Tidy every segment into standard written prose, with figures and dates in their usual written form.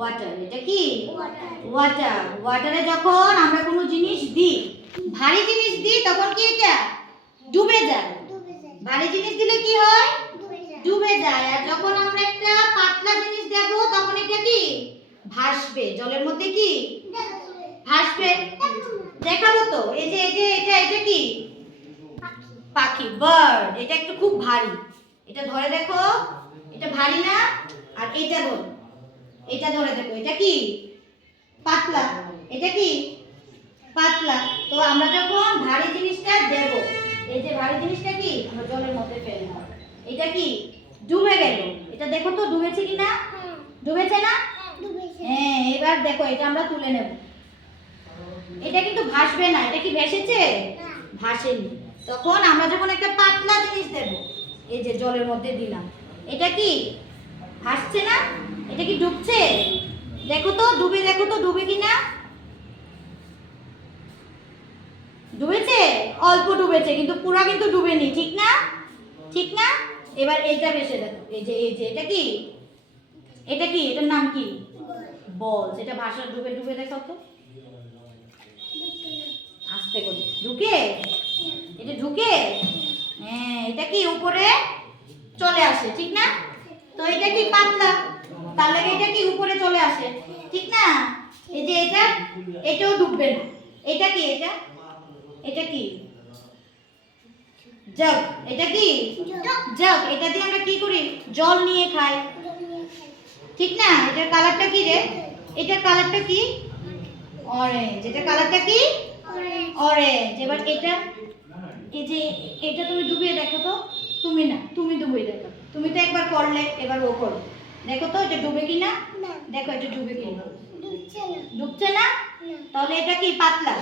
Water. এটা কি water? ওয়াটারে যখন আমরা কোনো জিনিস দিই, ভারী জিনিস দিই, তখন কি এটা ডুবে যায়। ভারী জিনিস দিলে কি হয়? ডুবে যায়। আর যখন আমরা একটা পাতলা জিনিস দেব, তখন এটা কি ভাসবে। জলের মধ্যে কি ভাসবে? দেখাবো তো। এই যে এটা কি পাখি, বার্ড। এটা একটু খুব ভারী। এটা ধরে দেখো, এটা ভারী না? আর এটা ধরো, এটা ধরে দেখো, এটা কি পাতলা। এটা কি পাতলা। তো আমরা যখন ভারী জিনিসটা দেব, এই যে ভারী জিনিসটা কি আমরা জলের মধ্যে ফেলব, এটা কি ডুবে গেল। এটা দেখো তো ডুবেছে কি না? ডুবেছে না? হ্যাঁ, এবার দেখো এটা আমরা তুলে নেব। এটা কিন্তু ভাসবে না। এটা কি ভেসেছে? ভাসেনি। তখন আমরা যখন একটা পাতলা জিনিস দেব, এই যে জলের মধ্যে দিলাম, এটা কি ভাসছে না? এটা কি ডুবছে? দেখো তো ডুবে, দেখো তো ডুবে কিনা। ডুবেছে, অল্প ডুবেছে, কিন্তু পুরা কিন্তু ডুবেনি। ঠিক না? ঠিক না? এবার এইটা ভেসে দেখো, এই যে এটা কি, এটা কি, এটার নাম কি? বল। এটা ভাষা ডুবে ডুবে দেখো তো, আস্তে করে ঢুকে, এটা ঢুকে। হ্যাঁ, এটা কি উপরে চলে আসে। ঠিক না? তো এটা কি পাতলা, তার লাগে এটা কি উপরে চলে আসে। ঠিক না? এই যে এটাও ডুববে না। এটা কি, এটা কি জগ। এটা কি জগ। এটা দিয়ে আমরা কি করি? জল নিয়ে খাই। ঠিক না? এটার কালারটা কি রে? এটার কালারটা কি? অরেঞ্জ। এটার কালারটা কি? অরেঞ্জ। এবার এটা, এই যে এটা তুমি ডুবিয়ে দেখো তো। তুমি না, তুমি ডুবিয়ে দেখো। তুমি তো একবার করলে, এবার ও করো। দেখো তো এটা ডুবে কিনা। দেখো এটা ডুবে কিনা। ডুবছে না? তাহলে এটা কি পাতলা?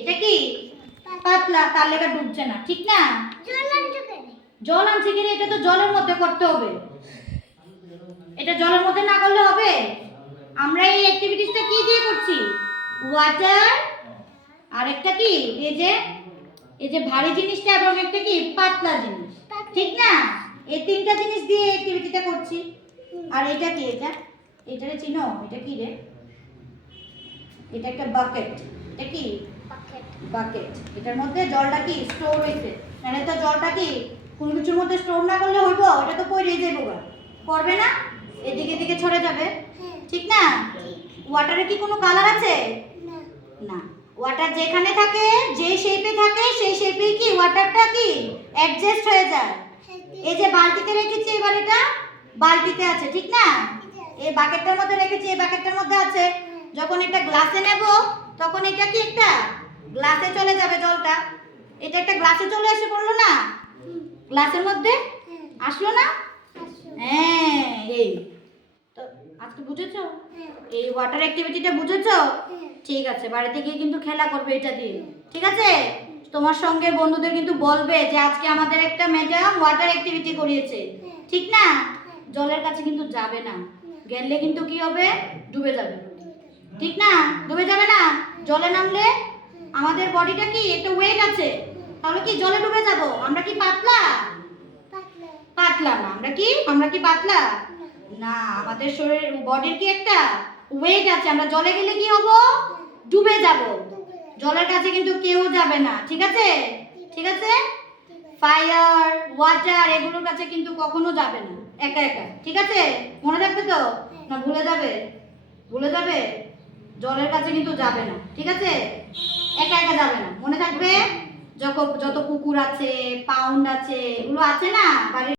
এটা কি পাতলা, তার লেগে ডুবছে না। ঠিক না? জল আনছে কিনা? এটা তো জলের মধ্যে করতে হবে। এটা জলের মধ্যে না করলে হবে? আমরা এই অ্যাক্টিভিটিসটা কি দিয়ে করছি? ওয়াটার, আর একটা কি এই যে ভারী জিনিসটা, এবং একটা কি পাতলা জিনিস। ঠিক না? এই তিনটা জিনিস দিয়ে অ্যাক্টিভিটিটা করছি। আর এটা কি? এটারে চিনো? এটা কি রে? এটা একটা বাকেট। এটা কি বাকেট। এটার মধ্যে জলটা কি স্টোর হইছে। মানে তো জলটা কি কোনো কিছুর মধ্যে স্টোর না করলে হইব? এটা তো পড়ে যাইবো, পড়বে না, এদিকে এদিকে ছড়ে যাবে। ঠিক না? ওয়াটারে কি কোনো কালার আছে? না। ওয়াটার যেখানে থাকে, যে শেপে থাকে, সেই শেপেই কি ওয়াটারটা কি অ্যাডজাস্ট হয়ে যায়। এই যে বালতিতে রেখেছি, এবার এটা বালতিতে আছে। ঠিক না? এই বাকেটটার মধ্যে রেখেছি, এই বাকেটটার মধ্যে আছে। যখন এটা গ্লাসে নেব, তখন এটা কি একটা গ্লাসে চলে যাবে জলটা। এটা একটা গ্লাসে চলে এসে পড়লো না? গ্লাসের মধ্যে আসলো না? হ্যাঁ, এই তো আজকে বুঝেছো? এই ওয়াটার অ্যাক্টিভিটিটা বুঝেছো? ঠিক আছে, বাড়িতে গিয়ে কিন্তু খেলা করবে এটা দিয়ে। ঠিক আছে? তোমার সঙ্গে বন্ধুদের কিন্তু বলবে যে আজকে আমাদের একটা ম্যাডাম ওয়াটার অ্যাক্টিভিটি করিয়েছে। ঠিক না? জলের কাছে কিন্তু যাবে না। গেলে কিন্তু কি হবে? ডুবে যাবে। ঠিক না? ডুবে যাবে না? জলে নামলে আমাদের বডিটা কি একটা ওয়েট আছে, তাহলে কি জলে ডুবে যাব? আমরা কি পাতলা? পাতলা না। আমরা কি পাতলা না? আমাদের শরীর, বডির কি একটা ওয়েট আছে। আমরা জলে গেলে কি হব? ডুবে যাব। জলের কাছে কিন্তু কেউ যাবে না। ঠিক আছে? ঠিক আছে? ফায়ার, ওয়াটার, এগুলোর কাছে কিন্তু কখনো যাবে না একা একা। ঠিক আছে? মনে রাখবে তো? না ভুলে যাবে? ভুলে যাবে? জলের কাছে কিন্তু যাবে না। ঠিক আছে? একা একা যাবে না, মনে থাকবে। যত কুকুর আছে, পাউন্ড আছে, এগুলো আছে না বাড়ির